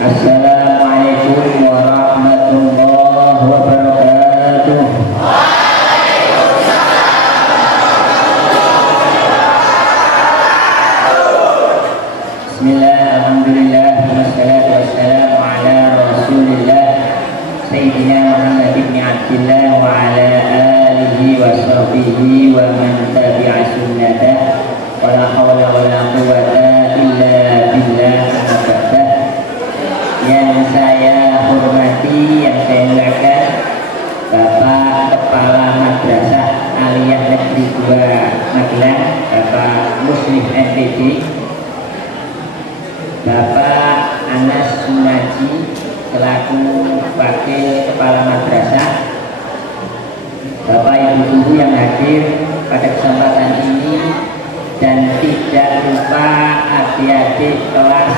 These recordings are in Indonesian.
Assalamualaikum warahmatullahi wabarakatuh. Bismillah, alhamdulillah, wassalatu wassalamu ala rasulillah Sayyidina Muhammad ibn Abdillah wa ala alihi wa sahbihi wa man tabi'a sunnatah wa la hawla wa la quwwata illa billah. Yang saya hormati, yang saya muliakan Bapak Kepala Madrasah Aliyah Negeri 2 Magelang, Bapak Muslim NPD, Bapak Anas Sunaji selaku Wakil Kepala Madrasah, Bapak Ibu Guru yang hadir pada kesempatan ini, dan tidak lupa adik-adik kelas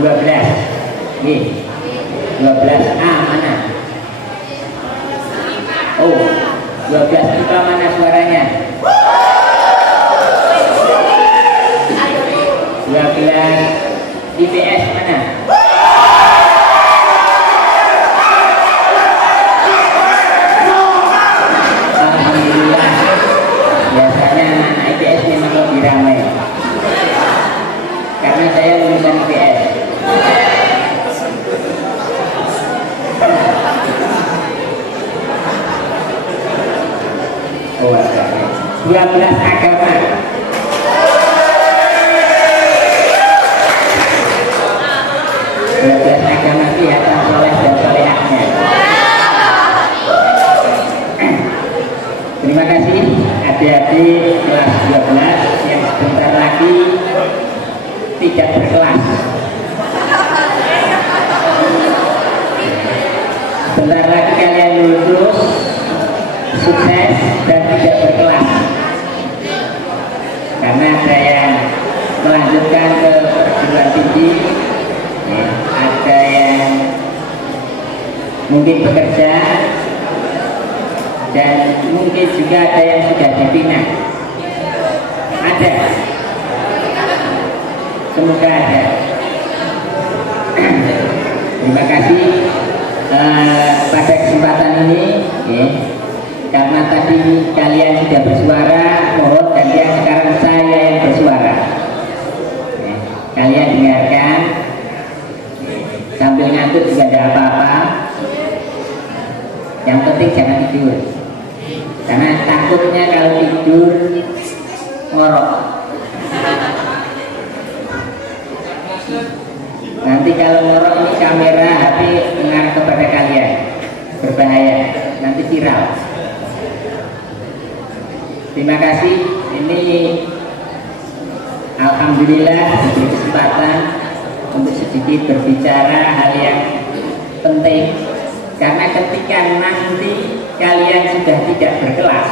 12. 12A mana? Oh, 12 IPA mana suaranya? 12 IPS mana? Alhamdulillah, biasanya anak IPS memang lebih ramai karena saya lulusan IPS. Oh, 12 agama. 12 agama kelihatan soleh dan solehahnya. Terima kasih adik-adik kelas 12 yang sebentar lagi tidak berkelas. Sebentar lagi kalian lulus, sukses dan tidak berkelas, karena ada yang melanjutkan ke perguruan tinggi, ya, ada yang mungkin bekerja, dan mungkin juga ada yang sudah dipindah. Ada, semoga ada. Terima kasih pada kesempatan ini, ya. Karena tadi kalian sudah bersuara, mohon gantian sekarang saya yang bersuara. Kalian dengarkan sambil ngantuk juga ada apa-apa. Yang penting jangan tidur, karena takutnya kalau tidur ngorok. Nanti kalau ngorok ini kamera HP mengarah kepada kalian, berbahaya, nanti viral. Terima kasih. Ini alhamdulillah diberi kesempatan untuk sedikit berbicara hal yang penting, karena ketika nanti kalian sudah tidak berkelas,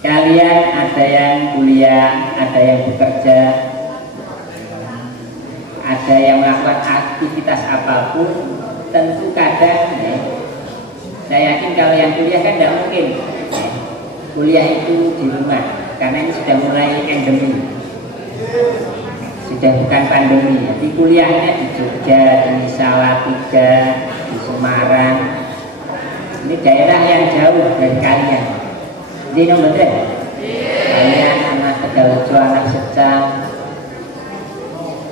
kalian ada yang kuliah, ada yang bekerja, ada yang melakukan aktivitas apapun, tentu kadang, ya, saya yakin kalau yang kuliah kan tidak mungkin, ya, kuliah itu di rumah, karena ini sudah mulai endemi, sudah bukan pandemi. Jadi kuliahnya di Jogja, di Salatiga, di Semarang. Ini daerah yang jauh dari kalian. Ini nomor deh. Kalian anak Tegalrejo, anak Secang,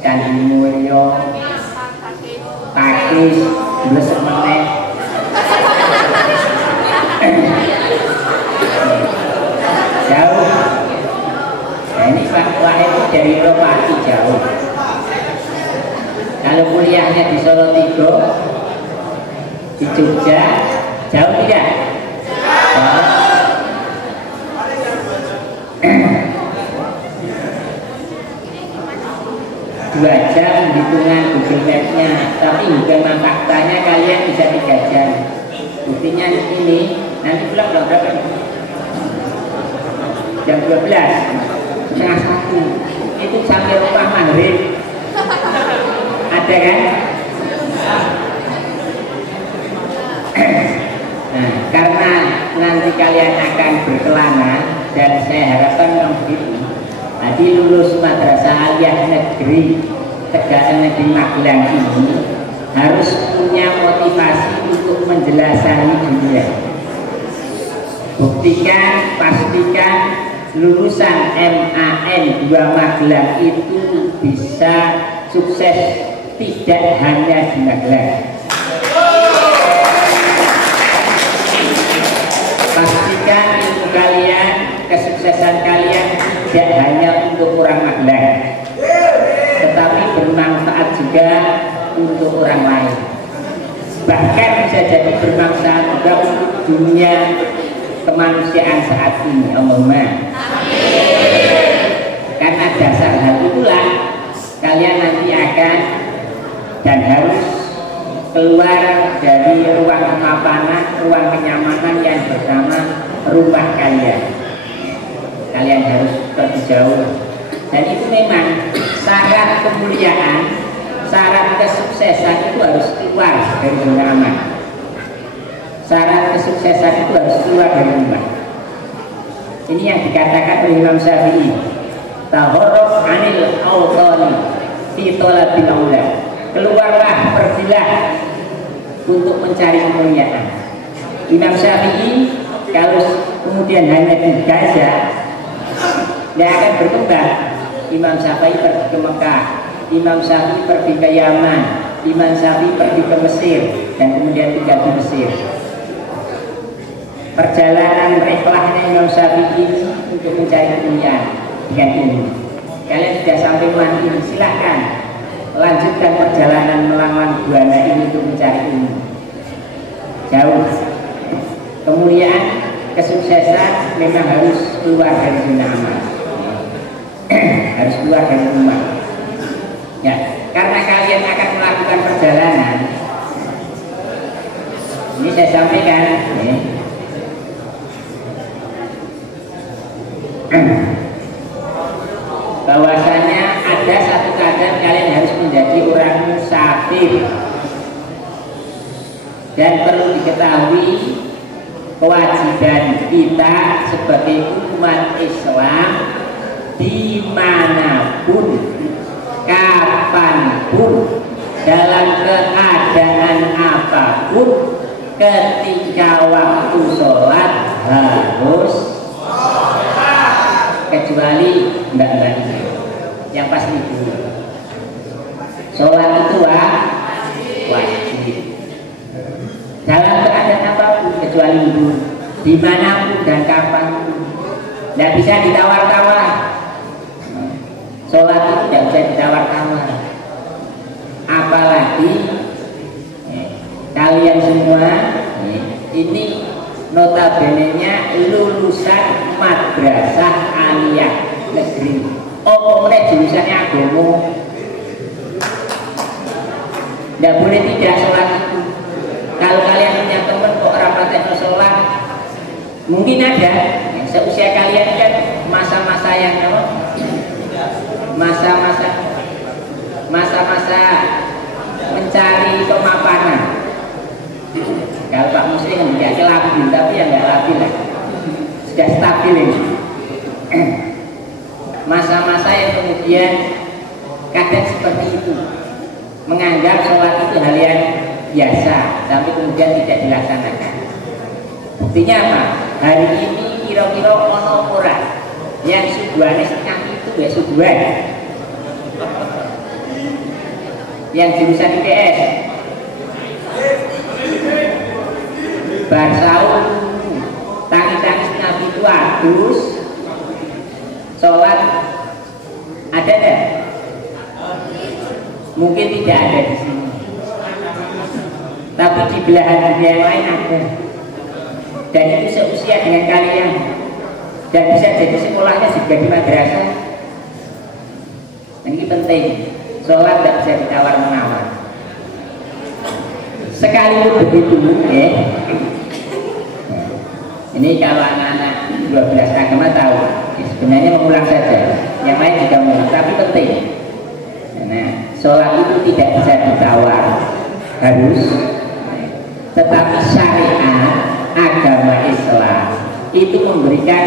Candi Mulyo, Pakis, Blesek Meneh. Jauh. Nah, ini Pak lahir dari Ropati, jauh. Kalau kuliahnya di Solo Tigo, di Jogja, jauh tidak? Jauh. 2 jam hitungan Google Maps-nya, tapi bukan faktanya kalian bisa 3 jam. Buktinya ini nanti pulang berapa? Jam 12, setengah 1 itu sampai rumah maghrib. Ada kan? Nah, karena nanti kalian akan berkelana dan saya harapkan memang begitu. Nah, Jadi lulus Madrasah Aliyah Negeri Tegal Negeri Magelang ini harus punya motivasi untuk menjelajahi dunia. Buktikan, pastikan lulusan MAN 2 Magelang itu bisa sukses tidak hanya di Magelang. Pastikan ilmu kalian, kesuksesan kalian tidak hanya untuk orang Magelang, tetapi bermanfaat juga untuk orang lain. Bahkan bisa jadi bermanfaat juga untuk dunia kemanusiaan saat ini. Allahumma amin. Karena dasar hal itulah kalian nanti akan dan harus keluar dari ruang kemapanan, ruang kenyamanan yang bersama rumah kalian. Kalian harus pergi jauh. Dan itu memang syarat kemuliaan, syarat kesuksesan itu harus keluar dari zona aman. Syarat kesuksesan itu harus keluar dari rumah. Ini yang dikatakan oleh Imam Syafi'i. Taharraf 'anil awtani fi talabil aula. Keluarlah, pergilah untuk mencari kemuliaan. Imam Syafi'i kalau kemudian hanya digajah, tidak akan berkembang. Imam Syafi'i pergi ke Mekah, Imam Syafi'i pergi ke Yaman, Imam Syafi'i pergi ke Mesir dan kemudian tinggal di Mesir. Perjalanan rihlahnya Imam Syafi'i untuk mencari kemuliaan dengan ini. Kalian sudah sampai mana ini, silahkan lanjutkan perjalanan melawan buana ini untuk mencari ilmu. Jauh. Kemuliaan, kesuksesan memang harus keluar dari zona aman. Harus keluar dari rumah. Ya, karena kalian akan melakukan perjalanan. Ini saya sampaikan. Bahwasanya ada satu keadaan kalian harus menjadi orang musafir. Dan perlu diketahui kewajiban kita sebagai umat Islam dimanapun, kapanpun, dalam keadaan apapun, ketika waktu sholat harus kecuali enggak ini yang pasti itu sholat itu wajib dalam keadaan apapun kecuali itu dimanapun dan kapanpun. Tidak bisa ditawar-tawar. Sholat itu tidak bisa ditawar-tawar. Apalagi kalian semua ini notabene-nya lulusan Madrasah Aliyah Negeri. Oh, mulai jurusannya agama. Tidak boleh tidak sholat itu. Kalau kalian punya teman kok rapatnya sholat, mungkin ada yang seusia kalian kan masa-masa yang masa-masa mencari kemapanan. Kalau Pak Muslim tidak labil, tapi yang nggak labil lah, sudah stabil ini. Masa-masa yang kemudian kadang seperti itu, menganggap sholat itu hal yang biasa, tapi kemudian tidak dilaksanakan. Buktinya apa? Hari ini kira-kira ono ora yang subuhane setengah itu ya subuhan. Yang jurusan IPS bar sahur tangi-tangi setengah itu adus sholat ada deh? Mungkin tidak ada di sini, tapi di belahan dunia yang lain ada. Dan itu seusia dengan kalian dan bisa jadi sekolahnya juga di madrasah. Dan ini penting, sholat tidak bisa ditawar-menawar. Sekalipun begitu, ini kalau anak-anak 12 agama tahu, sebenarnya mengulang saja, yang lain juga mengulang, tapi penting. Nah, sholat itu tidak bisa ditawar, harus. Tetapi syariat agama Islam itu memberikan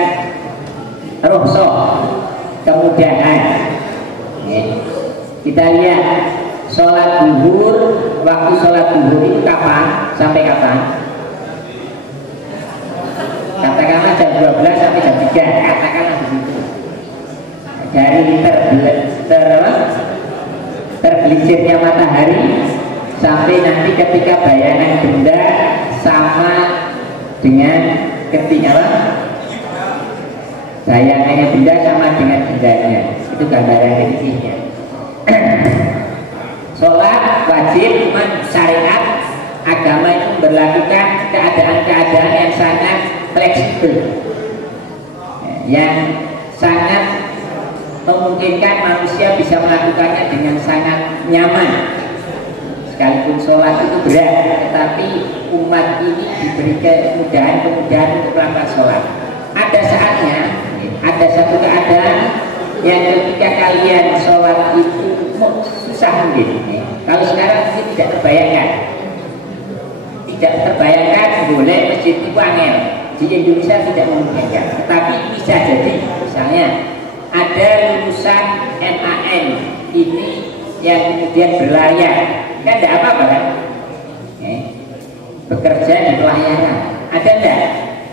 rukhsah, kemudahan. Kita lihat sholat duhur, waktu sholat duhur itu kapan sampai kapan? Katakanlah jam 12 sampai jam 3, katakanlah begitu. Dari tergelincirnya matahari sampai nanti ketika bayangan benda sama dengan ketika bayangannya benda sama dengan bendanya. Itu gambaran fisiknya. Sholat wajib, cuman syariat agama itu memberlakukan keadaan-keadaan yang sangat fleksibel, yang sangat memungkinkan manusia bisa melakukannya dengan sangat nyaman. Sekalipun sholat itu berat, tetapi umat ini diberi kemudahan-kemudahan untuk melakukan sholat. Ada saatnya, ada satu keadaan yang ketika kalian sholat itu susah mungkin. Kalau sekarang ini tidak terbayangkan boleh masjid itu angel. Di Indonesia tidak memungkinkan, tetapi bisa jadi misalnya ada lulusan MAN ini yang kemudian berlayar, kan tidak apa-apa kan? Bekerja di pelayaran. Ada enggak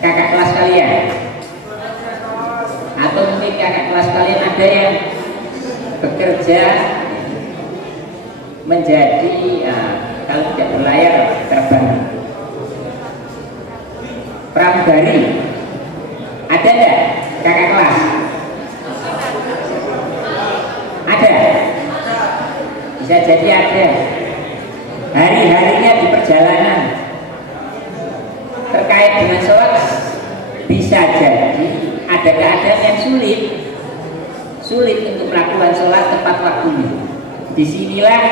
kakak kelas kalian? Atau mungkin kakak kelas kalian ada yang bekerja menjadi kalau tidak berlayar terbang pramugari. Ada enggak kakak kelas? Ada, bisa jadi ada. Hari-harinya di perjalanan terkait dengan sholat, bisa jadi ada keadaan yang sulit untuk melakukan sholat tepat waktunya. Disinilah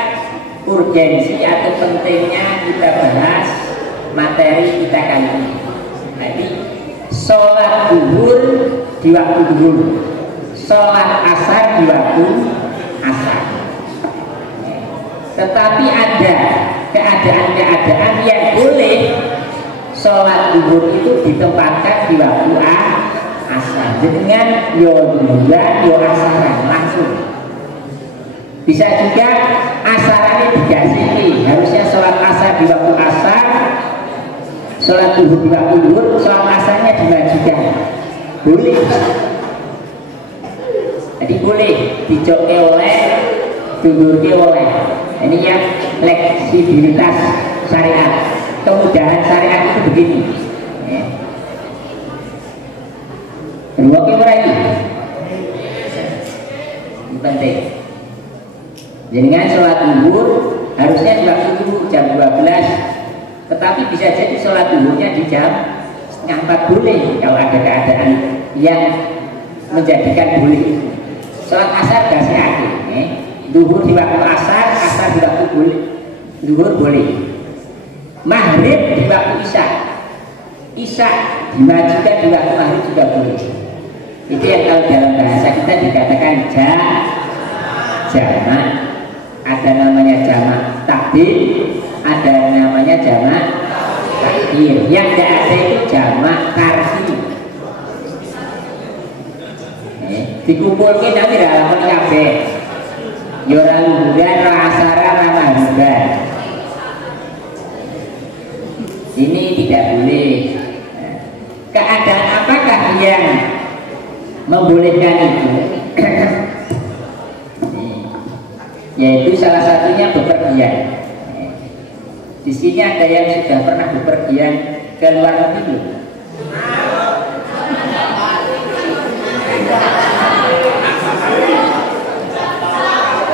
urgensi atau pentingnya kita bahas materi kita kali ini. Jadi sholat duhur di waktu duhur, sholat asar di waktu asar. Tetapi ada keadaan-keadaan yang boleh sholat duhur itu ditempatkan di waktu asar dengan yo duhuran yo asaran langsung. Bisa juga asarannya digasih, harusnya sholat asar di waktu asar, sholat duhur di waktu duhur, sholat asarnya dimajukan. Boleh. Jadi boleh dicoke oleh duhurnya oleh. Ini yang fleksibilitas syariat, kemudahan syariat itu begini. Kedua ini penting. Dengan sholat duhur harusnya di waktu duhur jam 12, tetapi bisa jadi sholat duhurnya di jam setengah 4 boleh kalau ada keadaan yang menjadikan boleh. Sholat asar gak sehat, duhur di waktu asar, asar di waktu boleh, duhur boleh. Maghrib di waktu isya dimajukan di waktu maghrib juga boleh. Itu yang kalau dalam bahasa kita dikatakan jamak. Ada namanya jamak takdim, ada namanya jamak takhir. Yang tidak ada itu jamak tarhim. Dikumpulkan nanti dalam kabeh. Yora luhuran, rasara, ramahuran. Ini tidak boleh. Keadaan apakah yang membolehkan itu? Yaitu salah satunya bepergian. Di sini ada yang sudah pernah bepergian ke luar negeri.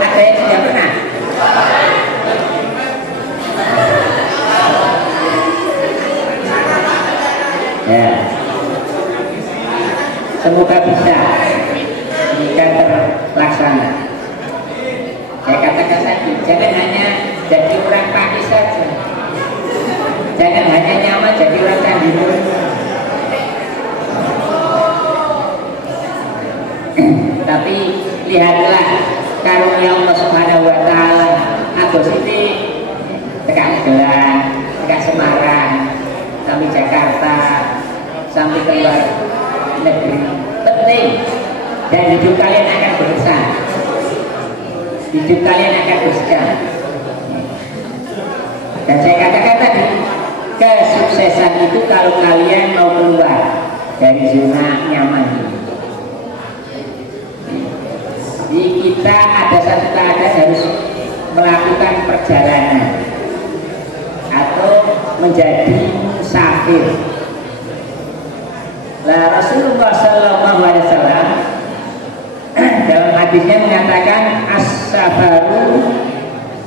Ada yang sudah pernah? Ya. Semoga bisa jika terlaksana. Saya katakan tadi, jangan hanya jadi orang Pakis saja, jangan hanya nyaman jadi orang Candino. Tapi lihatlah karunia Allah Subhanahu Wa Taala. Agus ini tekan Gelang, tekan Semarang, sampai Jakarta, sampai keluar negeri. Penting dan hidup kalian akan berkesan. Hidup kalian akan berkesan. Dan saya katakan tadi, kesuksesan itu kalau kalian mau keluar dari zona nyaman ini. Jadi kita ada satu keadaan harus melakukan perjalanan atau menjadi musafir. Lah Rasulullah Sallallahu Alaihi Wasallam dalam hadisnya mengatakan as-safaru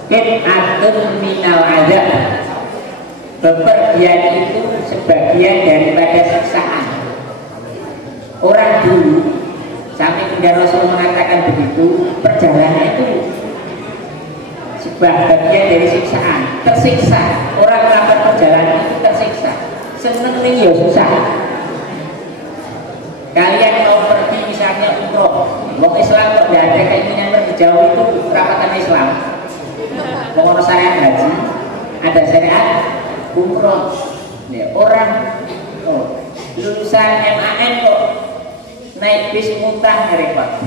qit'atun minal azab. Bepergian itu sebagian daripada siksaan. Orang dulu sampai kemudian Rasul mengatakan begitu, perjalanan itu sebuah bagian dari siksaan, tersiksa. Orang melakukan perjalanan itu tersiksa. Seneng nih ya susah. Kalian mau pergi misalnya umroh, wong Islam kok tidak ada keinginan pergi jauh itu rapatan Islam. Mau syariat haji, ada syariat umroh. Ya, orang lulusan MAN kok naik bis muntah repot.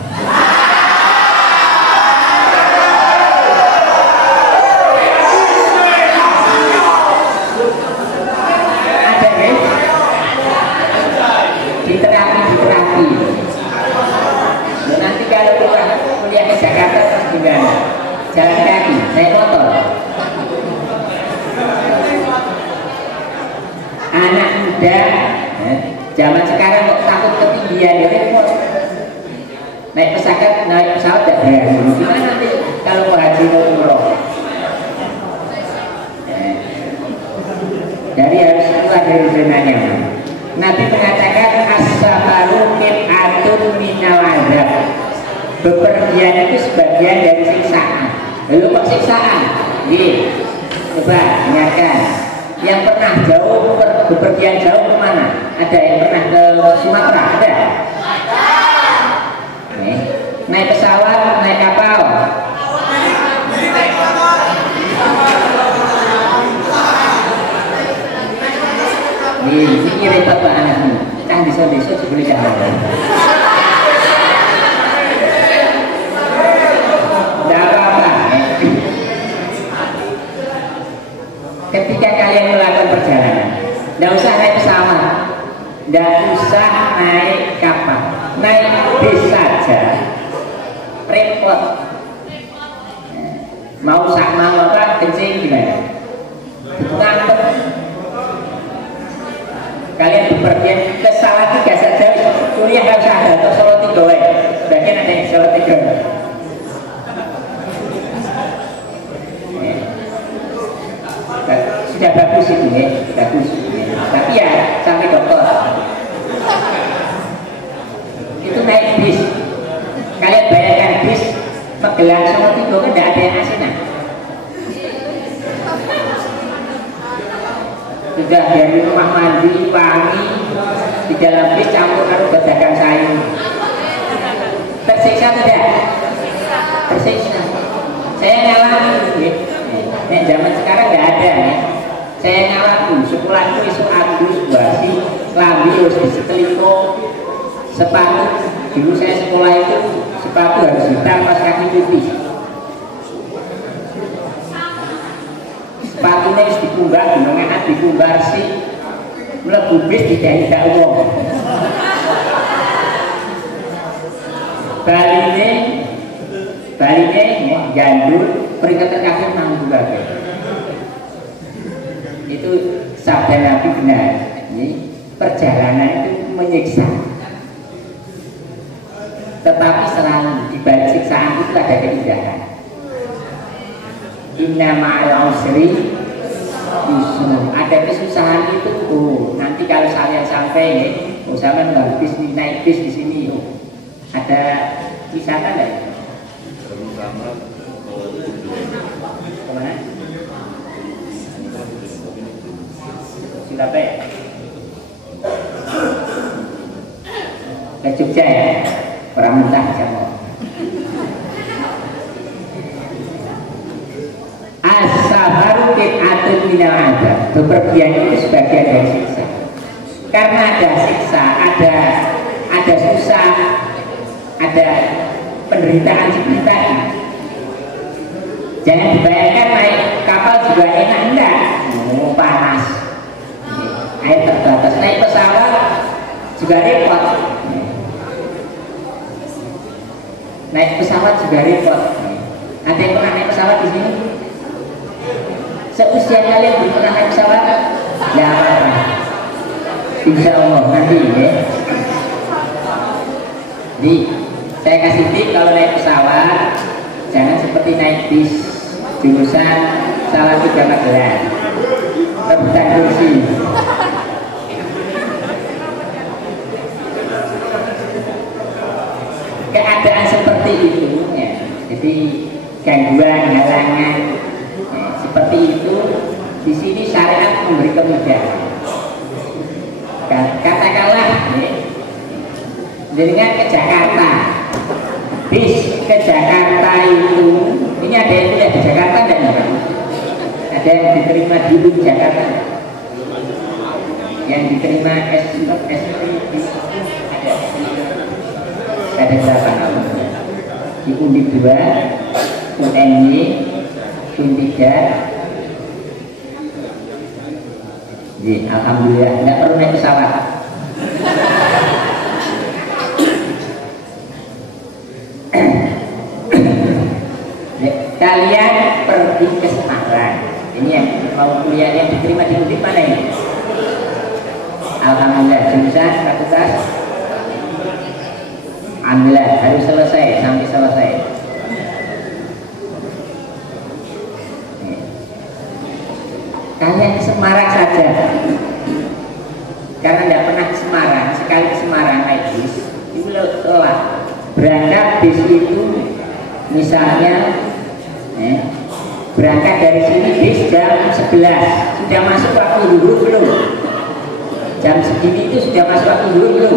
Ada guys, diterapi. Dan nanti kalau kita kuliah ke Jakarta terus gimana? Jalan kaki, naik motor. Anak muda zaman sekarang kok takut ketinggian ya repot. Naik pesawat tidak berani. Gimana nanti kalau mau haji atau umroh? Jadi harus keluar dari zona nyaman. Nabi mengatakan as-safaru qit'atun minal azab. Bepergian itu sebagian dari siksaan. Lalu kok siksaan? Nih, coba dengarkan. Yang pernah jauh bepergian jauh kemana? Ada yang pernah ke Sumatera? Ada? Nih, naik pesawat, naik kapal. Ini repot Pak anakmu. Cah besok boleh jalan. Tidak apa-apa. Ketika kalian melakukan perjalanan, tidak usah naik pesawat, tidak usah naik kapal, naik bis saja. Repot. Mau apa? Kencing gimana? Ngantuk. Kalian bepergian ke Salatiga saja, kuliah nggak usah ada atau Solo 3 sebagian ada yang Solo 3. Sudah bagus itu ya, bagus. Tapi ya sampai dokter. Itu naik bis. Kalian bayangkan bis Magelang Solo 3 kan tidak ada yang asinan. Sudah dari rumah mandi wangi, di dalam bis campur karo dagang sayur. Tersiksa tidak? Tersiksa. Saya ngalamin ya. Nek zaman sekarang tidak ada ya. Saya ngalamin sekolahku isu adus basi, lambi harus diseteliko, sepatu. Dulu saya sekolah itu sepatu harus hitam pas kaki putih. Sepatunya harus dikumbang, mengenai dikumbar sih, melebu bis tidak uang. Baliknya gandul, peringatan kafir mampu lagi. Itu sabda Nabi benar. Ini perjalanan itu menyiksa. Tetapi selalu di balik siksaan itu ada keindahan. Inna ma'al usri yusra. Ada kesusahan itu, nanti kalau kalian sampai nih, sama naik bis di sini, ada wisata nggak? Kemana? Surabaya. Ke Jogja ya, orang mentah sama. As-safaru qit'atun minal azab. Bepergian itu sebagian dari siksa. Karena ada siksa, ada susah, ada penderitaan seperti tadi. Jangan dibayangkan naik kapal juga enak, enggak. Panas, air terbatas. Naik pesawat juga repot. Naik pesawat juga repot. Ada yang pernah naik pesawat di sini? Seusia kalian belum pernah naik pesawat? Ya apa-apa. Insya Allah nanti ya. Jadi saya kasih tip kalau naik pesawat jangan seperti naik bis jurusan Salatiga Magelang, rebutan kursi. Keadaan seperti itu ya. Jadi gangguan, halangan ya, seperti itu di sini syariat memberi kemudahan. Katakanlah ya, dengan ke Jakarta, bis ke Jakarta itu, ini ada yang kuliah di Jakarta dan ada yang diterima di Jakarta, yang diterima S3 ada berapa namanya? Di Undip 2, UNY, UN3. Alhamdulillah, tidak perlu naik pesawat. Kalian pergi ke Semarang. Ini yang mau kuliah yang diterima di Undip mana ini? Alhamdulillah, jurusan fakultas. Alhamdulillah, harus selesai sampai selesai. Kalian ke Semarang saja, karena tidak pernah ke Semarang. Sekali ke Semarang naik bis itu lelah. Berangkat bis itu misalnya berangkat dari sini bis jam 11, sudah masuk waktu dulu belum? Jam segini itu sudah masuk waktu dulu belum?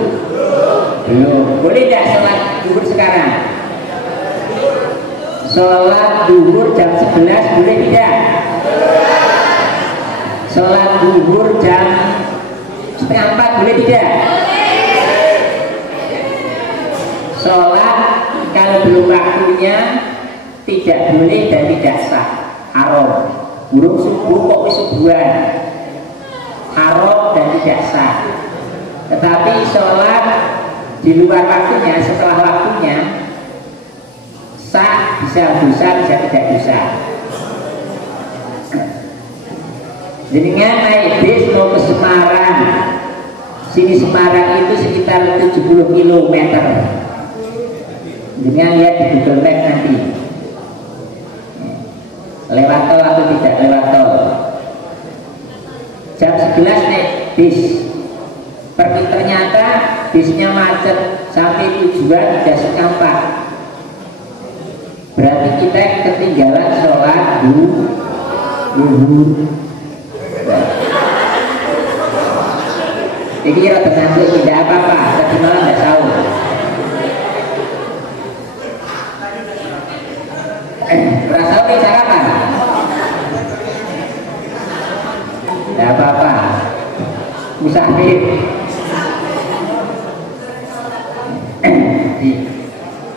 Belum. Boleh tidak sholat duhur sekarang? Sholat duhur jam 11 boleh tidak? Sholat duhur jam 3:30 boleh tidak? Sholat kalau belum waktunya tidak boleh dan tidak sah, haram. Burung subuh kok subuhan, haram dan tidak sah. Tetapi sholat di luar waktunya, setelah waktunya sah, bisa dosa, bisa tidak dosa. Jenengan naik bis mau ke Semarang, sini Semarang itu sekitar 70 km. Jenengan lihat di Google Maps nanti, lewat tol atau tidak lewat tol. Jam 11 naik bis, pergi ternyata bisnya macet sampai tujuan udah 3:30. Berarti kita ketinggalan sholat duhur. Jadi rada ngantuk tidak apa-apa, tadi malam tidak tahu. Rasa oke sarapan? Tidak apa-apa. Musafir.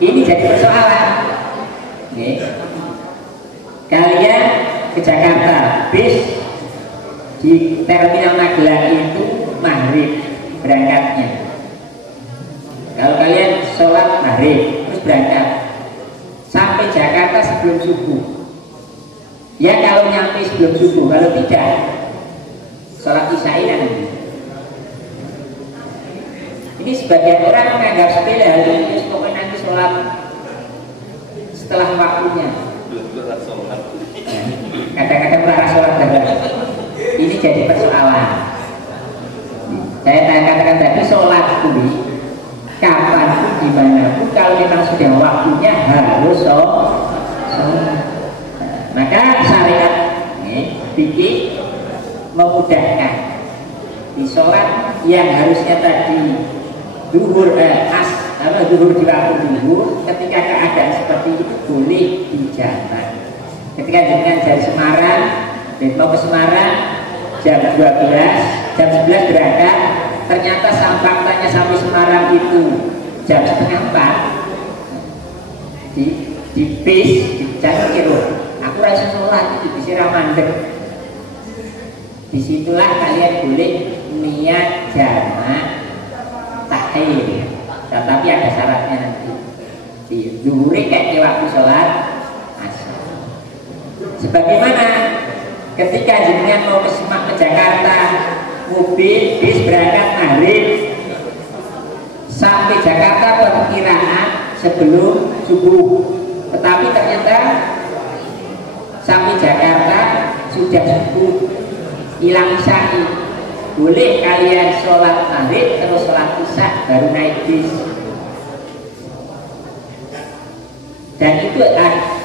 Ini jadi persoalan. Kalian ke Jakarta, bis di terminal Magelang itu maghrib berangkatnya. Kalau kalian sholat maghrib terus berangkat sampai Jakarta sebelum subuh. Ya kalau nyampe sebelum subuh, kalau tidak sholat isya'i nanti. Ini sebagian orang menganggap sepele hal ini, pokoknya nanti sholat setelah waktunya. Kadang-kadang para sholat dalam. Ini jadi persoalan. Saya katakan tadi sholat itu kapan dimanapun kalau memang sudah waktunya harus sholat. Maka syariat fikih memudahkan di sholat yang harusnya tadi duhur duhur di waktu duhur, ketika keadaan seperti itu boleh dijamak. Ketika dengan dari Semarang dan mau ke Semarang jam 12, jam 11 berangkat, ternyata faktanya sampai Semarang itu jam 3:30, di bis di jalan kiro aku rasa sholat itu bisa ramandek. Disitulah kalian boleh niat jamak takhir, tetapi ada syaratnya nanti. Di zuhuri kayak waktu sholat asar. Sebagaimana ketika jenengan mau ke Jakarta, mobil bis berangkat maghrib sampai Jakarta perkiraan sebelum subuh, tetapi ternyata sampai Jakarta sudah subuh, hilang isya. Boleh kalian sholat maghrib terus sholat isya baru naik bis. Dan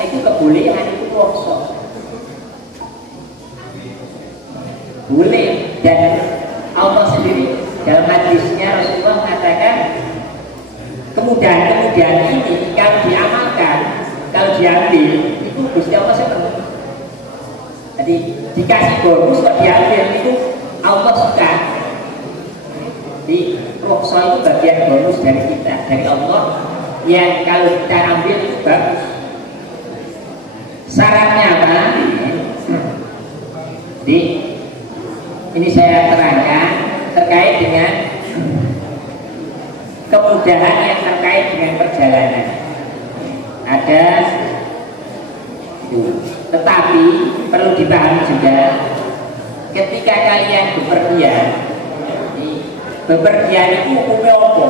itu kebolehan, itu ruksa. Boleh. Dan Allah sendiri dalam hadisnya Rasulullah mengatakan kemudahan ini kalau diamalkan, kalau diambil itu Gusti Allah senang. Jadi dikasih bonus kok diambil itu Allah suka. Jadi ruksa itu bagian bonus dari kita, dari Allah, yang kalau kita ambil itu bagus. Syaratnya apa? Jadi ini saya terangkan terkait dengan kemudahan yang terkait dengan perjalanan. Ada itu. Tetapi perlu dipahami juga, ketika kalian bepergian itu hukumnya apa?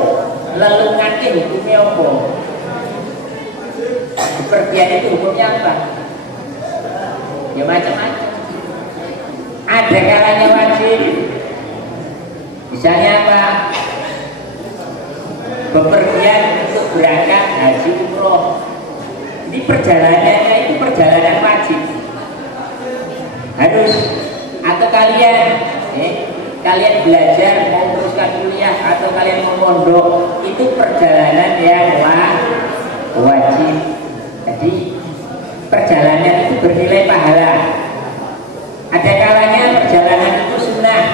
Lelungan itu hukumnya apa? Bepergian itu hukumnya apa? Ya macam-macam. Ada kalanya wajib. Misalnya apa? Bepergian untuk berangkat haji umroh. Ini perjalanannya itu perjalanan wajib. Harus. Atau kalian belajar mau teruskan kuliah atau kalian mau mondok, itu perjalanan yang wajib. Jadi perjalanan itu bernilai pahala. Ada kalanya perjalanan itu sunnah.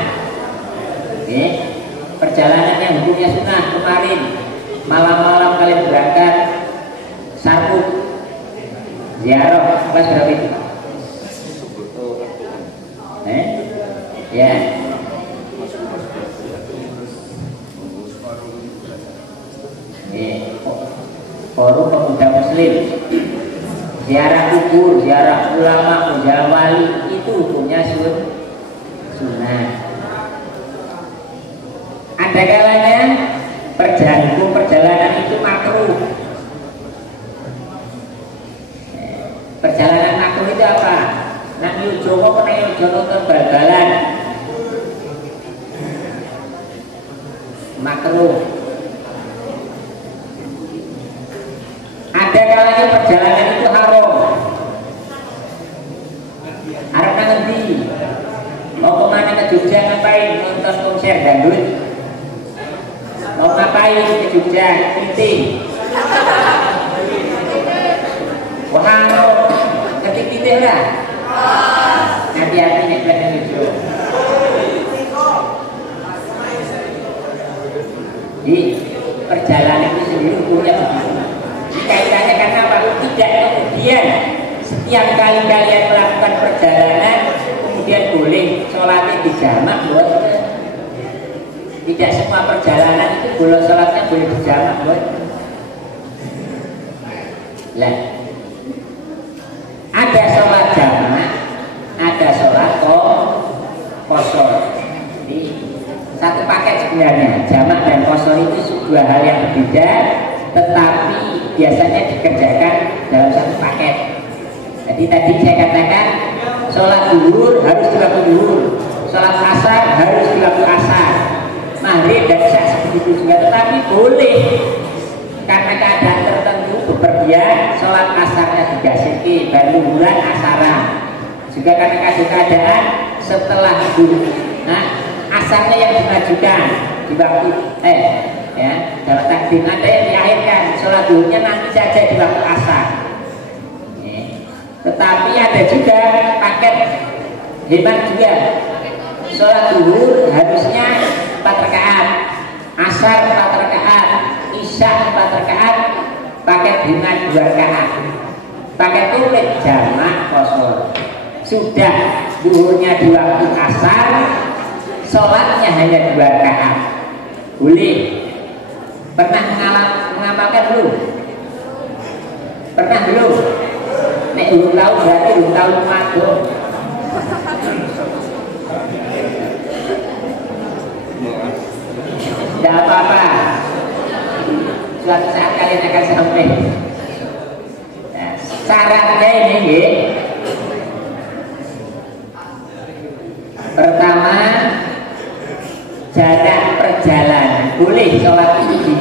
Perjalanan yang hukumnya sunnah. Kemarin malam-malam kalian berangkat sarbut ziarah, kelas berapa itu? Ya. Forum pemuda muslim, ziarah kubur, ziarah ulama, ziarah wali, itu hukumnya sunnah. Ada kalanya perjalanan itu makruh. Perjalanan makruh itu apa? Nang Yojomo pernah Yojono terbal-balan makruh. Ada kalanya perjalanan itu haram. Haram nanti mau kemana, ke Jogja ngapain? Nonton konser dangdut. Mau ngapain ke Jogja? Meeting. Wah haram. Ketik titik lah. Hati-hati nih kalian lucu. Di perjalanan itu sendiri hukumnya begitu. Kaitannya karena apa? Tidak kemudian setiap kali kalian melakukan perjalanan kemudian boleh sholatnya dijamak, buat. Tidak semua perjalanan itu boleh sholatnya boleh dijamak, buat. Lah, ada sholat jamak, ada sholat qashar. Jadi satu paket sebenarnya. Jamak dan qashar itu dua hal yang berbeda, tetapi biasanya dikerjakan dalam satu paket. Jadi tadi saya katakan sholat zuhur harus dilakukan zuhur, sholat asar harus dilakukan asar, maghrib dan isya seperti juga. Tetapi boleh karena keadaan tertentu bepergian sholat asarnya digasih baru bulan asara. Juga karena keadaan setelah zuhur, asarnya yang dimajukan di waktu dalam takdim, ada yang diakhirkan sholat zuhurnya nanti saja di waktu asar. Tetapi ada juga paket hemat juga, sholat zuhur harusnya 4 rakaat, asar 4 rakaat, isya 4 rakaat, pakai bunga 2 rakaat, pakai tulis jamak kosor, sudah zuhurnya di waktu asar, sholatnya hanya 2 rakaat, boleh. Pernah mengamalkan belum? Pernah belum? Nek belum tahu berarti belum tahu mabuk. Tidak apa-apa, suatu saat kalian akan sampai. Nah, syaratnya ini pertama, jarak perjalanan. Boleh sholat itu di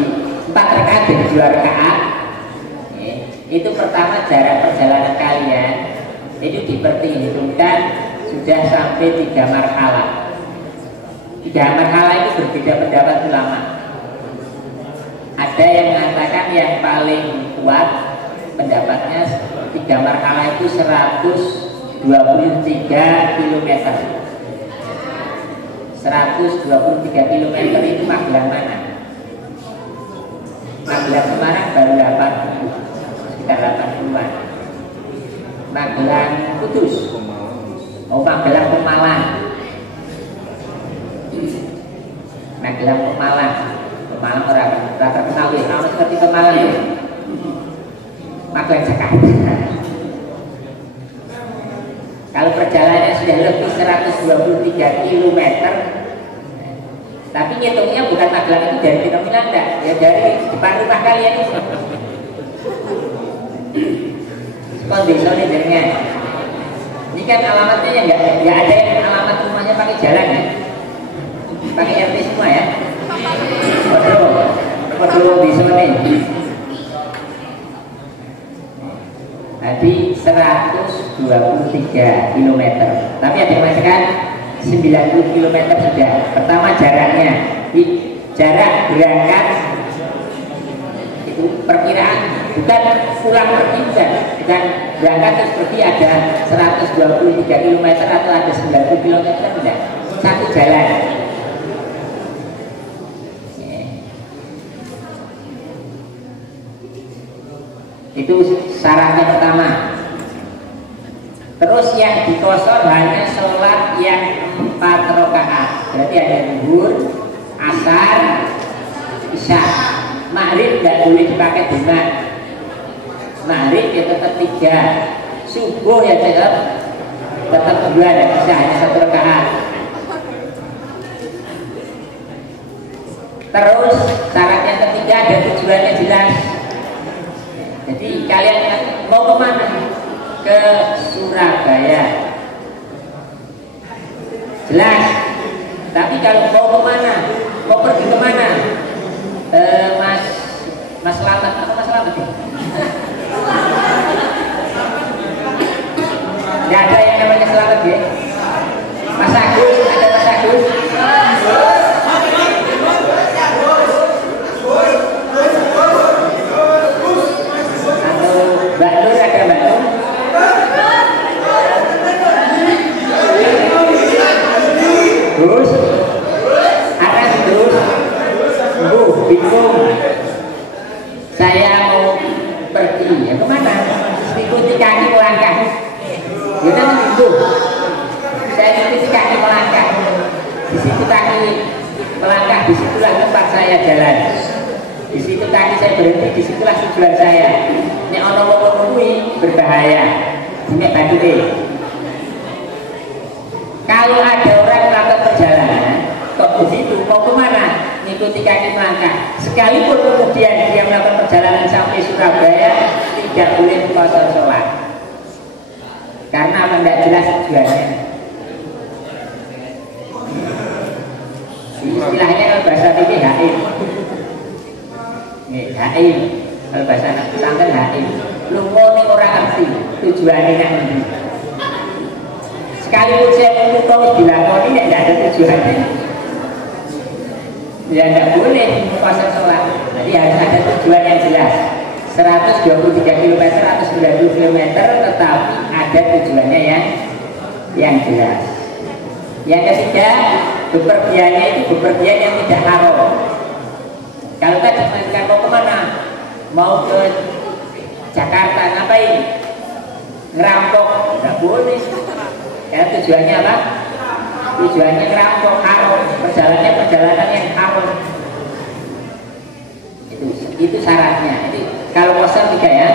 4 rakaat dan 2 rakaat. Itu pertama, jarak perjalanan kalian itu diperhitungkan sudah sampai 3 marhalah. 3 marhalah itu berbeda pendapat ulama. Ada yang mengatakan yang paling kuat pendapatnya 3 marhalah itu 123 km. 123 km itu Magelang mana? Magelang Semarang baru 80, sekitar 80-an. Magelang Kudus, oh Magelang Pemalang. Magelang Pemalang, Pemalang orang terkenal ya, nama seperti Pemalang ya. Magelang Jakarta. Kalau perjalanannya sudah lebih 123 km, tapi ngitungnya bukan Magelang itu dari Kinomilang, enggak, ya dari depan rumah kalian itu. Kondisionnya jaringan. Ini kan alamatnya ya nggak ada yang alamat rumahnya pakai jalan ya, pakai RT semua ya. Perlu disonin. Tadi 123 km, tapi ada yang mengatakan 90 km sudah. Pertama jaraknya, jarak berangkat itu perkiraan, bukan pulang pergi, bukan berangkat terus pergi ada 123 km atau ada 90 km, tidak, satu jalan. Itu syaratnya pertama. Terus yang dikosor hanya sholat yang 4 rakaat. Berarti ada zuhur, asar, isya. Maghrib tidak boleh dipakai bunga. Maghrib ya tetap 3. Subuh ya tetap 2 dan isya hanya 1 rakaat. Terus syarat yang ketiga ada tujuannya jelas. Jadi kalian mau kemana? Ke Surabaya, jelas. Tapi kalau mau kemana, mau pergi kemana, Mas Slamet, apa Mas Slamet ya? Gak ada yang namanya Slamet ya? Mas Agus, ada Mas Agus? Mbak Nur, ada Mbak Nur? Terus akan terus bingung. Saya mau pergi ya kemana? Ikuti kaki melangkah. Ya kan bingung. Saya ikuti kaki melangkah. Di situ kaki melangkah, disitulah tempat saya jalan. Di situ kaki saya berhenti, disitulah tujuan saya. Ini ono-ono kuwi berbahaya. Ini batu deh. Kalau ada orang melakukan perjalanan, kok di situ mau kemana? Mengikuti kaki melangkah. Sekalipun kemudian dia melakukan perjalanan sampai Surabaya, tidak boleh kosor sholat. Karena tidak jelas tujuannya. Istilahnya kalau bahasa ini haim. Haim. Kalau bahasa anak pesantren haim. Lungo ning ora ngerti tujuannya nanti. Sekalipun saya mengutuk dilakoni, tidak ada tujuannya. Ya tidak boleh puasa sholat. Jadi harus ada tujuan yang jelas. 123 km atau 90 km, tetapi ada tujuannya yang jelas. Yang ketiga, bepergiannya itu bepergian yang tidak haram. Kalau tadi mereka mau kemana? mau ke Jakarta ngapain? Ngerampok, nggak boleh. Ya tujuannya apa? Tujuannya ngerampok, haram. Perjalanan yang haram. Itu syaratnya. Jadi kalau kosong juga ya,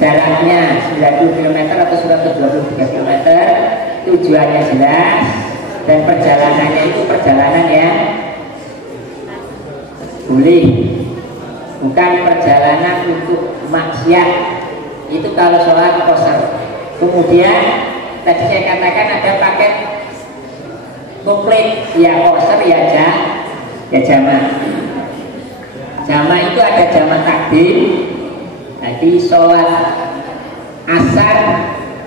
jaraknya 90 km atau 123 km, tujuannya jelas, dan perjalanannya itu perjalanan yang boleh, bukan perjalanan untuk maksiat. Itu kalau sholat kosong. Kemudian tadi saya katakan ada paket komplit, ya kosong ya jamak. Jamak itu ada jamak takdim. Jadi sholat asar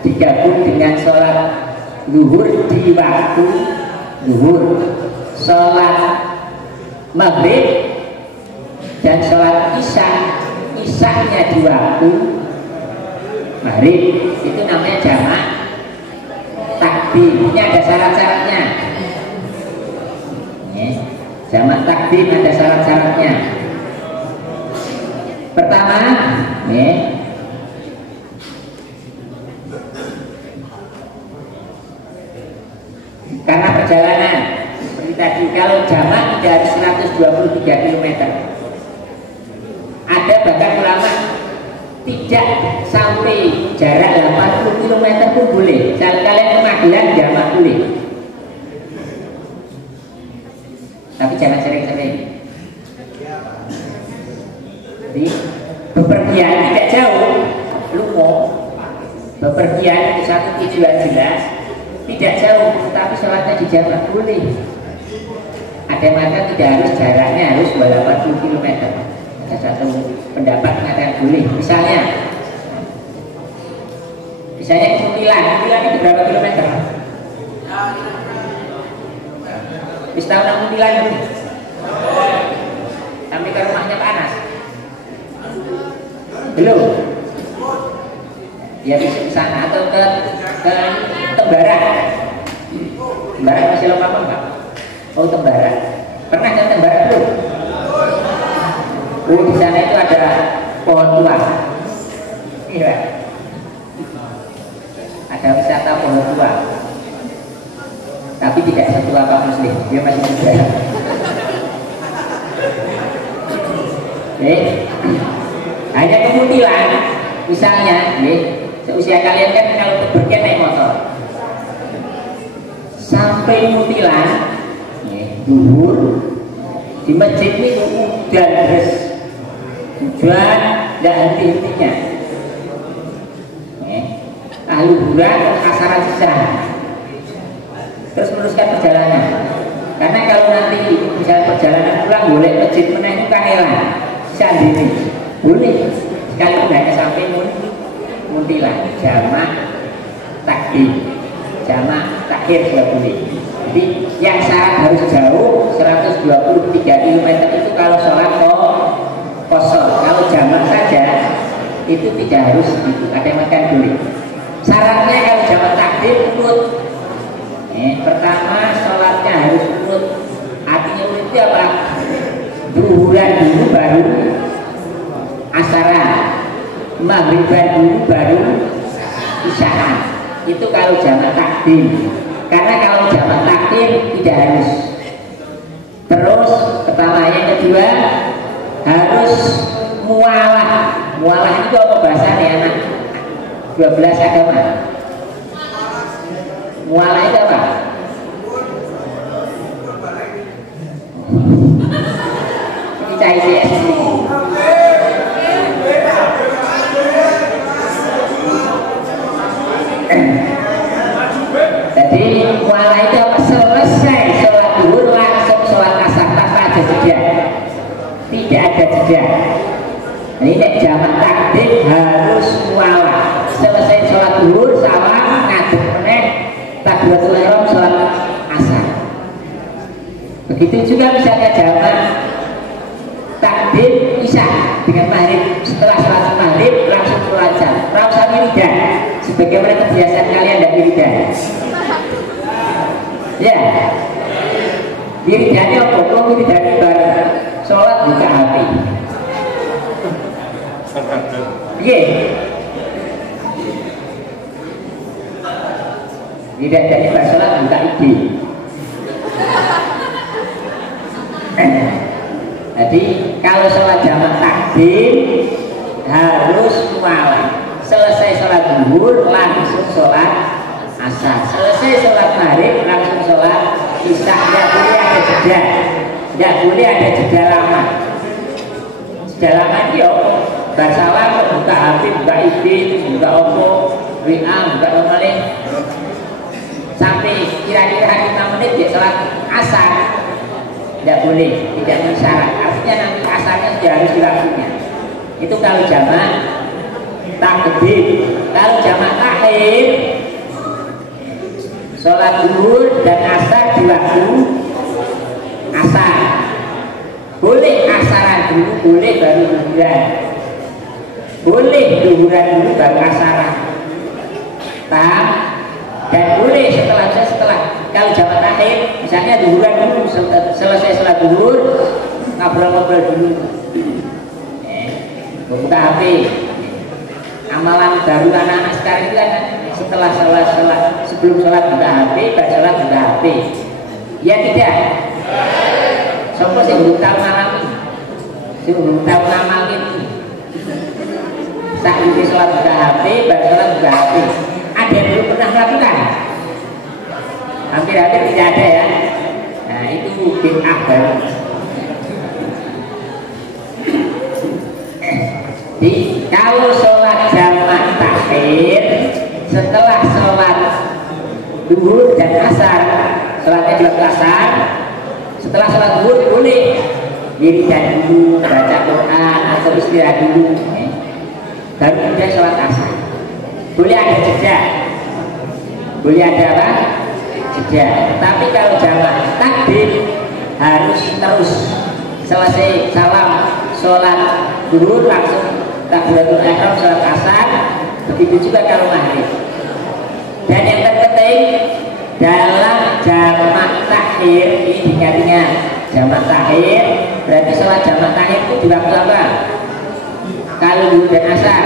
digabung dengan sholat zuhur di waktu zuhur, sholat maghrib dan sholat isya-nya di waktu maghrib. Itu namanya jamak takdim. Ini ada syarat-syaratnya. Jamak takdim ada syarat-syaratnya. Pertama, karena perjalanan seperti tadi, kalau jamak tidak harus 123 km. Ada bahkan ulama tidak sampai jarak 80 km pun boleh. Kalau kalian ke Magelang jamak boleh, tapi jangan sering-sering. Jadi bepergian tidak jauh, lungo, bepergian ke satu tujuan jelas, tidak jauh, tapi sholatnya di jamak boleh. Ada mata tidak harus jaraknya harus 80 km. Ada satu pendapat mengatakan boleh. Misalnya Kemutilan itu berapa kilometer? Bisa tahu Kemutilan itu? Sampai ke rumahnya Pak Anas? Belum? Ya bisa ke sana atau ke Tembara. Tembara masih lama apa enggak? Oh Tembara. Pernah ke Tembara belum? Oh di sana itu ada pohon tua. Iya. Ada wisata pohon tua. Tapi tidak setua Pak Muslim. Dia masih muda. Hanya Kemutilan, misalnya, seusia kalian kan kalau bepergian naik motor, sampai Mutilan, duhur di masjid ini hujan deras, hujan tidak henti-hentinya. Luhuran kasaran sisa, terus meneruskan perjalanan. Karena kalau nanti misalnya perjalanan pulang boleh masjid meneng kangelan sendiri boleh sekali hanya sampai Mutilan, jamak takdim, jamak takhir sudah boleh. Jadi yang syarat harus jauh 123 km itu kalau sholat kosor. Kalau jamak saja itu tidak harus gitu, ada yang makan boleh. Syaratnya kalau jamak takdim urut. Pertama sholatnya harus urut. Artinya urut itu apa? Zuhuran dulu baru asaran, maghriban dulu baru isyaan. Itu kalau jamak takdim. Karena kalau jamak takdim tidak harus. Terus pertama, yang kedua harus mualah. Mualah itu apa bahasanya anak? 12 agama. Mualah itu apa? Ini cahaya CSD. Jadi mualah itu apa? Selesai sholat zuhur langsung sholat asar tanpa ada jeda. Tidak ada jeda. Ini jamak takdim harus mualah. Selesai sholat zuhur salam ngadeg meneh takbiratul ihram sholat asar. Begitu juga misalnya jamak takdim isya dengan maghrib. Setelah sholat maghrib langsung sholat jam. Rasa wiridan sebagaimana kebiasaan kalian dan wiridan. Ya, wiridannya apa? Kalau wiridannya bareng sholat buka hati. Oke. Tidak jadi basolat buka ide. Jadi kalau sholat jamak takdim harus mualah. Selesai sholat zuhur langsung sholat asar. Selesai sholat maghrib langsung sholat isya. Tidak boleh ada jeda. Tidak boleh ada jeda lama. Jeda lama dia bersalah buka HP, buka IG, buka Oppo, WA, buka nomaling sampai kira-kira 5 menit dia sholat asar. Tidak boleh, tidak mensyarat. Artinya nanti asarnya sudah harus di waktunya. Itu kalau jamak takdim. Kalau jamak takhir, sholat zuhur dan asar di waktu asar. Boleh asaran dulu, boleh baru zuhuran. Boleh zuhuran dulu baru asaran. Paham? Dan boleh setelah kalau jamak takhir, misalnya zuhuran dulu, selesai sholat zuhur ngobrol-ngobrol dulu. Buka HP. Amalan baru anak-anak sekarang itu kan setelah sholat sebelum sholat buka HP, baca sholat buka HP. Ya tidak. Sopo sih belum tahu malam ini, sih belum tahu ngamal ini. Saat ini sholat buka HP, baca sholat buka HP. Ada yang belum pernah melakukan? Hampir-hampir tidak ada ya. Nah itu bid'ah baru. Jadi kalau sholat jamak takhir setelah sholat zuhur dan asar, sholatnya di waktu asar, setelah sholat zuhur boleh wiridan dulu, baca Quran atau istirahat dulu, baru kemudian sholat asar. Boleh ada jeda, boleh ada apa? Jeda. Tapi kalau jamak takdim harus terus selesai salam sholat zuhur langsung takbiratul ihram sholat asar. Begitu juga kalau maghrib. Dan yang terpenting dalam jamak takhir ini ingat-ingat, jamak takhir berarti sholat jamak takhir itu di waktu apa? Kalau zuhur dan asar,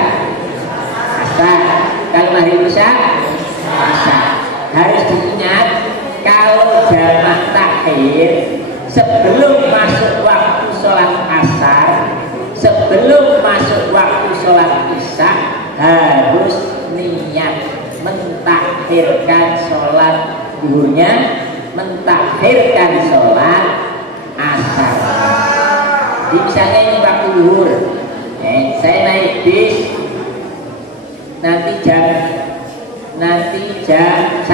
asar. Kalau maghrib isya, asar. Harus diingat kalau jamak takhir sebelum masuk waktu sholat asar, sebelum masuk waktu sholat isya harus niat mentakhirkan sholat zuhurnya, mentakhirkan sholat asar. Jadi misalnya ini waktu zuhur, saya naik bis nanti jam 1,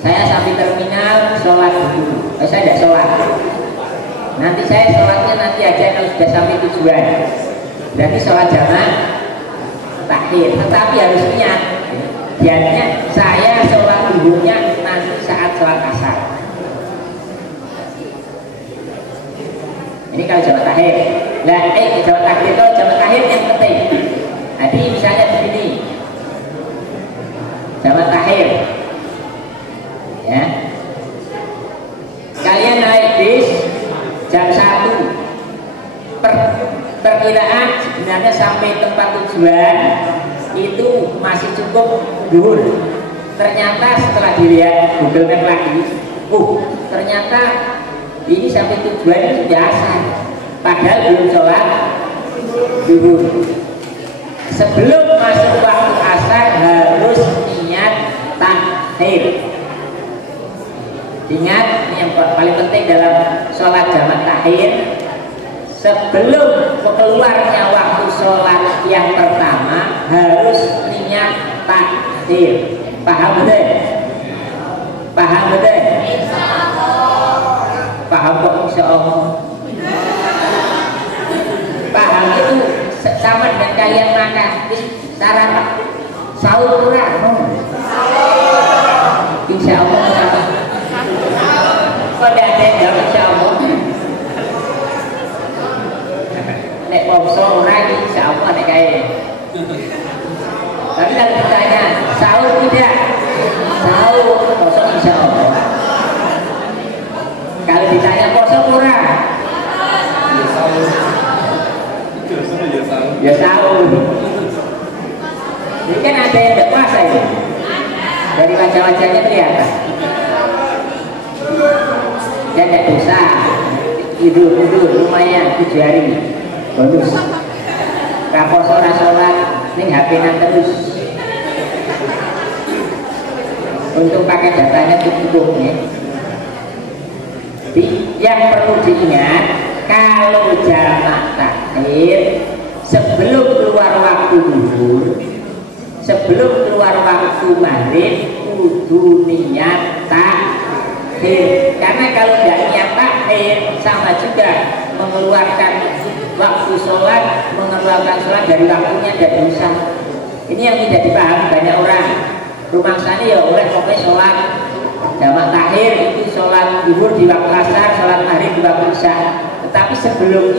saya sampai terminal sholat dulu. Saya tidak sholat. Nanti saya sholatnya nanti aja kalau sudah sampai tujuan. Berarti sholat jamak takhir. Tetapi harus niat. Niatnya saya sholat zuhurnya nanti saat sholat asar. Ini kalau jamak takhir. Nah, jamak takhir itu jamak takhir yang penting. Jadi misalnya begini, jamak takhir. Ya. Kalian naik bis jam 1, perkiraan sebenarnya sampai tempat tujuan itu masih cukup zuhur. Ternyata setelah dilihat Google Map lagi, ternyata ini sampai tujuan itu sudah asar, padahal belum sholat zuhur. Sebelum masuk waktu asar harus niat takhir. Ingat, ini yang paling penting dalam sholat jamak takhir. Sebelum keluarnya waktu sholat yang pertama harus niat takhir. Paham betul? Paham betul? Paham kok insya Allah. Paham itu sama dengan kalian makan sarapan sahur kurang. Insya Allah. Kok ada yang jawab insya Allah? Nek poso ora insya Allah nek kae. Tapi kalau ditanya sahur tidak, sahur poso insya Allah. Kalau ditanya poso kurang, ya sahur. Itu sebenarnya sahur. Ya tahu. Ini kan ada yang tidak puasa itu. Dari wajah-wajahnya kelihatan. Dia tidak dosa. Tidur lumayan 7 hari. Bonus. Kaposo sholat, ning HP-nan terus. Untuk pakai datanya cukup ya. Yang perlu diingat, kalau jamak takhir sebelum keluar waktu zuhur, sebelum keluar waktu maghrib, kudu niat takhir. Karena kalau tidak niat takhir sama juga mengeluarkan waktu sholat, mengeluarkan sholat dari waktunya dan dosa. Ini yang tidak dipahami banyak orang. Rumah sana ya oleh pokoknya sholat jamak takhir itu sholat zuhur di waktu asar, sholat maghrib di waktu isya. Tetapi sebelum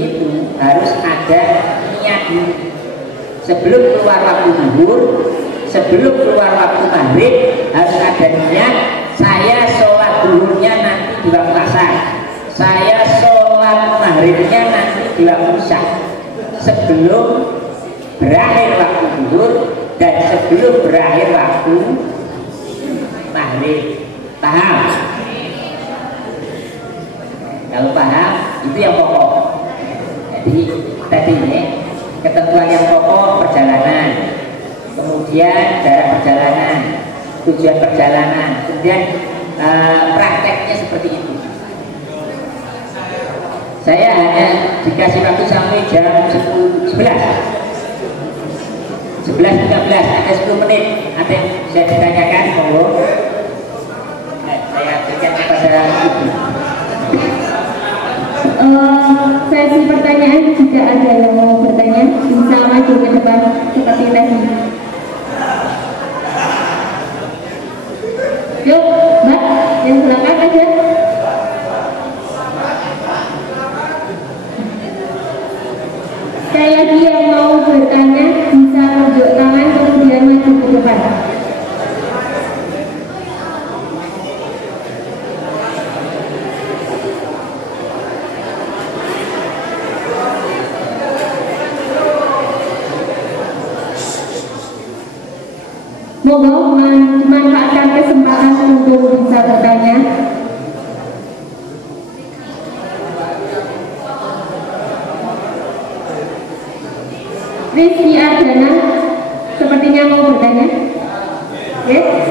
itu harus ada niat. Sebelum keluar waktu zuhur, sebelum keluar waktu maghrib harus ada niat. Saya sholat zuhurnya nanti di waktu asar, saya sholat maghribnya nanti di waktu isya. Sebelum berakhir waktu zuhur dan sebelum berakhir waktu maghrib. Paham? Kalau paham, itu yang pokok. Jadi tadi ini ketentuan yang pokok perjalanan, kemudian jarak perjalanan, tujuan perjalanan, kemudian prakteknya seperti itu. Saya hanya dikasih waktu sampai jam 11:13, ada 10 menit. Ada yang bisa ditanyakan? Monggo. Saya berikan kepada Ibu. Sesi pertanyaan, jika ada yang mau bertanya bisa maju ke depan seperti tadi. Yuk, Mbak, yang silakan aja. Sekali lagi yang mau bertanya bisa tunjuk tangan kemudian maju ke depan. Monggo memanfaatkan kesempatan untuk bisa bertanya. Rizky Ardana sepertinya mau bertanya. Yes.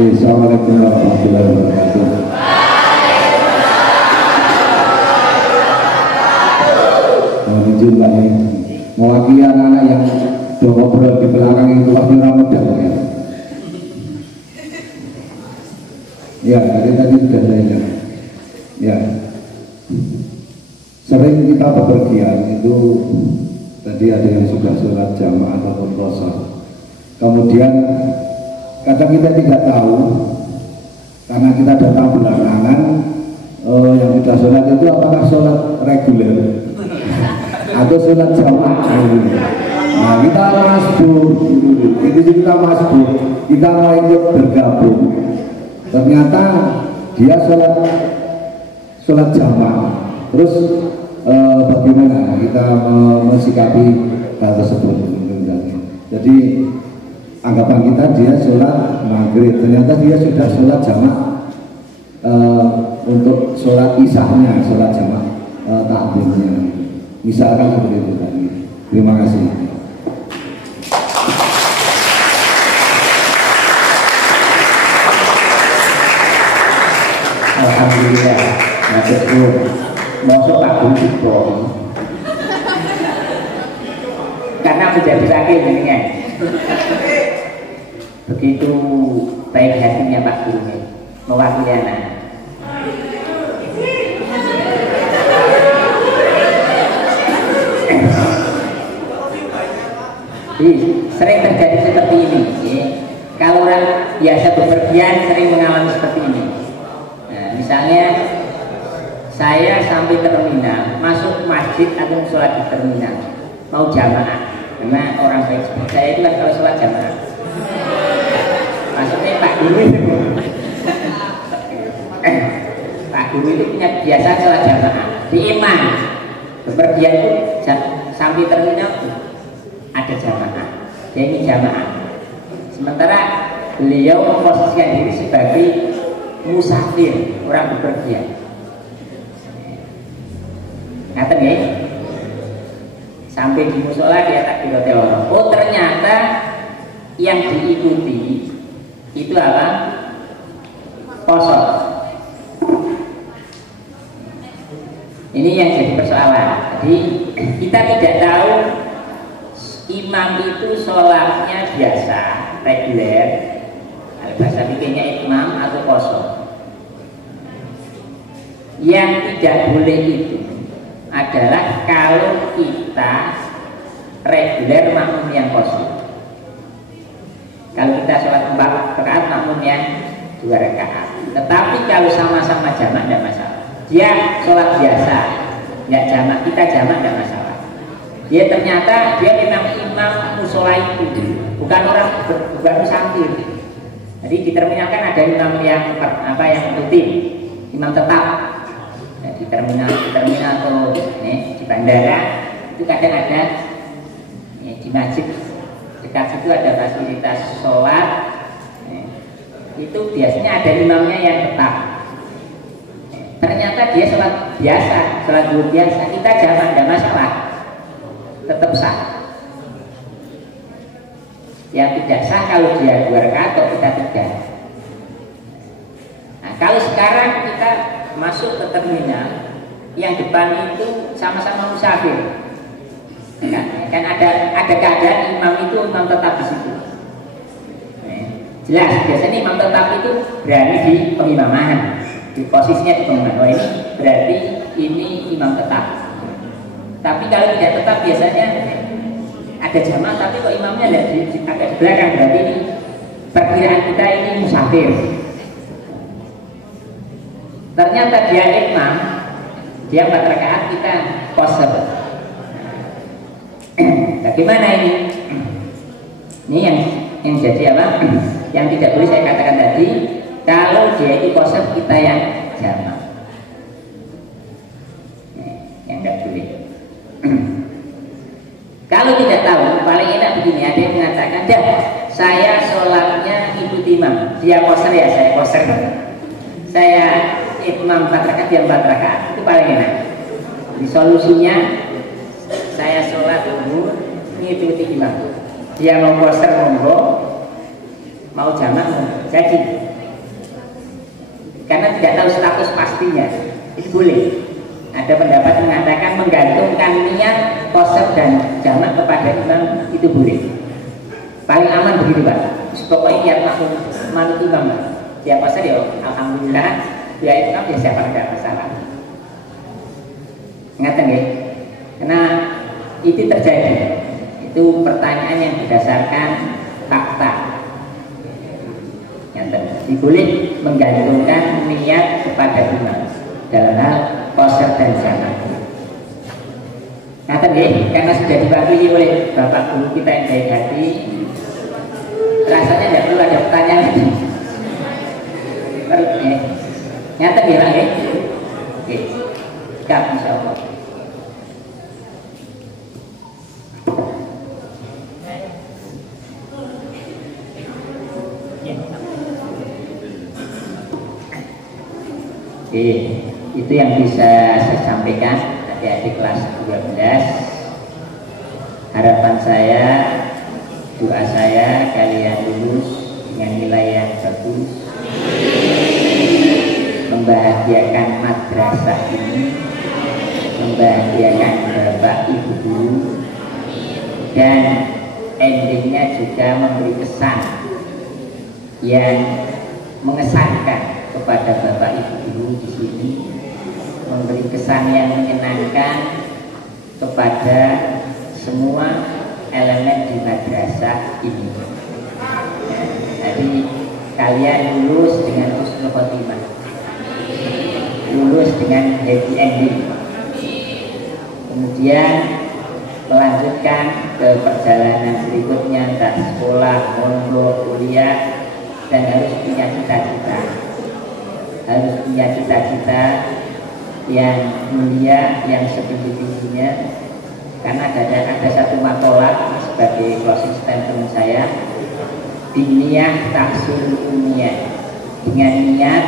Assalamualaikum warahmatullahi wabarakatuh. Menunjukkan ini mewakili anak-anak yang ngobrol di belakang itu pasti Ramadan ya. Ya, tadi sudah saya lihat. Ya, sering kita bepergian itu tadi ada yang sudah sholat jamaah ataupun qasar. Kemudian kadang kita tidak tahu karena kita datang belakangan yang kita sholat itu apakah sholat reguler atau sholat jamaah. Nah, kita masbur, kita masbur, kita mau ikut bergabung. Ternyata dia sholat jamaah. Terus bagaimana kita mensikapi hal tersebut? Jadi anggapan kita dia sholat maghrib, ternyata dia sudah sholat jamaah untuk sholat isahnya, sholat jamaah takbirnya. Misalkan seperti itu tadi. Terima kasih. Alhamdulillah, maksudku masuk Pak Bukito karena sudah berakhir dengan begitu baik hatinya Pak Guru mewakili anak. Sering terjadi seperti ini ya. Kalau orang biasa bepergian sering mengalami seperti ini. Nah, misalnya saya sampai terminal, masuk masjid atau sholat di terminal, mau jamaah, karena orang baik seperti saya itu kan kalau sholat jamaah, maksudnya Pak Guru itu, Pak Guru itu punya kebiasaan sholat jamaah di imam, bepergian itu sampai terminal ada jamaah, dia ini jamaah. Sementara beliau memposisikan diri sebagai musafir, orang bepergian. Ngaten ya? Sampai di musola dia takbiratul ihram. Oh ternyata yang diikuti itu apa? Kosong. Ini yang jadi persoalan. Jadi kita tidak tahu imam itu sholatnya biasa, reguler, bahasa pikirnya imam atau kosong. Yang tidak boleh itu adalah kalau kita reguler makmum yang kosong. Kalau kita sholat 4 rakaat makmum yang 2 rakaat. Tetapi kalau sama-sama jamak tidak masalah. Dia sholat biasa, tidak jamak, kita jamak tidak masalah. Dia ternyata dia memang imam musola itu, bukan orang bukan musafir. Jadi di terminal kan ada imam yang rutin, imam tetap. Nah, di terminal atau di bandara itu kadang ada di masjid dekat situ ada fasilitas sholat. Itu biasanya ada imamnya yang tetap. Ternyata dia sholat biasa, sholat zuhur biasa, kita jamak tidak masalah. Tetap sah. Yang tidak sah kalau dia 2 rakaat atau kita 3. Nah, kalau sekarang kita masuk ke terminal, yang depan itu sama-sama musafir. Kan ada keadaan imam itu imam tetap di situ. Jelas biasanya imam tetap itu berani di pengimaman, di posisinya di pengimaman. Oh ini berarti ini imam tetap. Tapi kalau tidak tetap biasanya ada jamaah tapi kok imamnya agak di belakang, berarti ini perkiraan kita ini musafir. Ternyata dia imam, dia 4 rakaat, kita qasar. Bagaimana ini? Ini yang jadi apa? Yang tidak boleh saya katakan tadi, kalau dia itu qasar kita yang jamak. Yang tidak boleh. Kalau tidak tahu, paling enak begini, ada yang mengatakan, dah saya sholatnya ikuti imam, dia qasar ya saya qasar. Saya imam 4 rakaat, dia 4 rakaat, itu paling enak. Di solusinya saya sholat dulu ngikuti imam, dia mau qasar monggo, mau jamak monggo, jadi karena tidak tahu status pastinya itu boleh. Ada pendapat mengatakan menggantungkan niat qasar dan jamak kepada imam itu boleh. Paling aman begitu Pak. Pokoknya niat manut imam Pak. Dia qasar ya alhamdulillah, dia imam ya siapa tidak masalah. Ingatkan ya. Karena itu terjadi. Itu pertanyaan yang berdasarkan fakta. Yang boleh menggantungkan niat kepada imam dalam hal qasar dan jamak. Ngaten nggih, karena sudah diwakili oleh Bapak Guru kita yang baik hati, rasanya tidak perlu ada pertanyaan lagi. Ngaten nggih Pak nggih? Oke. Siap insyaallah. Oke, itu yang bisa saya sampaikan adik-adik kelas 12. Harapan saya, doa saya kalian lulus dengan nilai yang bagus, membahagiakan madrasah ini, membahagiakan bapak ibu guru, dan endingnya juga memberi kesan yang mengesankan kepada Bapak Ibu guru di sini, memberi kesan yang menyenangkan kepada semua elemen di madrasah ini. Ya, jadi kalian lulus dengan husnul khotimah, lulus dengan happy ending, kemudian melanjutkan ke perjalanan berikutnya, entah sekolah, mondok, kuliah, dan harus punya cita-cita, harus punya cita-cita yang mulia, yang setinggi-tingginya. Karena ada satu makalah sebagai closing statement saya, diniyah tahsul umniyah, dengan niat,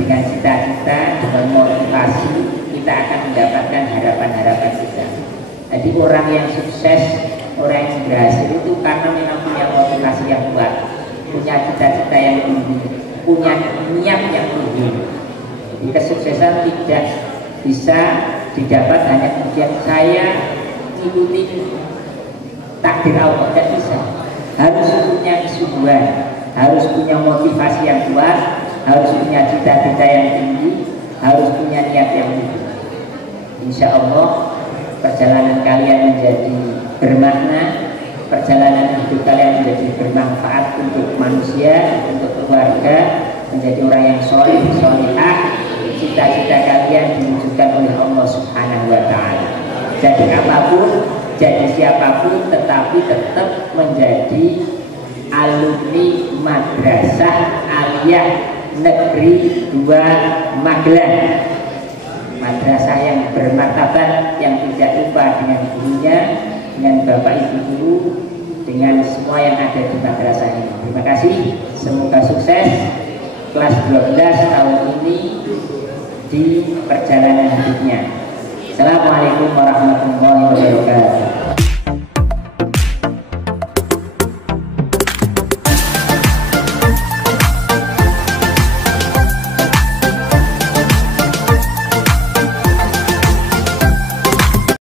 dengan cita-cita, dengan motivasi kita akan mendapatkan harapan-harapan kita. Jadi orang yang sukses, orang yang berhasil itu karena memang punya motivasi yang kuat, punya cita-cita yang tinggi, punya niat yang tinggi. Jadi kesuksesan tidak bisa didapat hanya kemudian saya ikuti takdir Allah, tidak bisa. Harus punya kesungguhan, harus punya motivasi yang kuat, harus punya cita-cita yang tinggi, harus punya niat yang tinggi. Insya Allah perjalanan kalian menjadi bermakna, perjalanan hidup kalian menjadi bermanfaat untuk manusia, untuk keluarga, menjadi orang yang soleh, solehah. Cita-cita kalian diwujudkan oleh Allah Subhanahu wa Ta'ala. Jadi apapun, jadi siapapun, tetapi tetap menjadi alumni Madrasah Aliyah Negeri 2 Magelang. Madrasah yang bermartabat, yang tidak lupa dengan gurunya, dengan Bapak Ibu guru, dengan semua yang ada di madrasah ini. Terima kasih, semoga sukses kelas 12 tahun ini di perjalanan hidupnya. Assalamualaikum warahmatullahi wabarakatuh.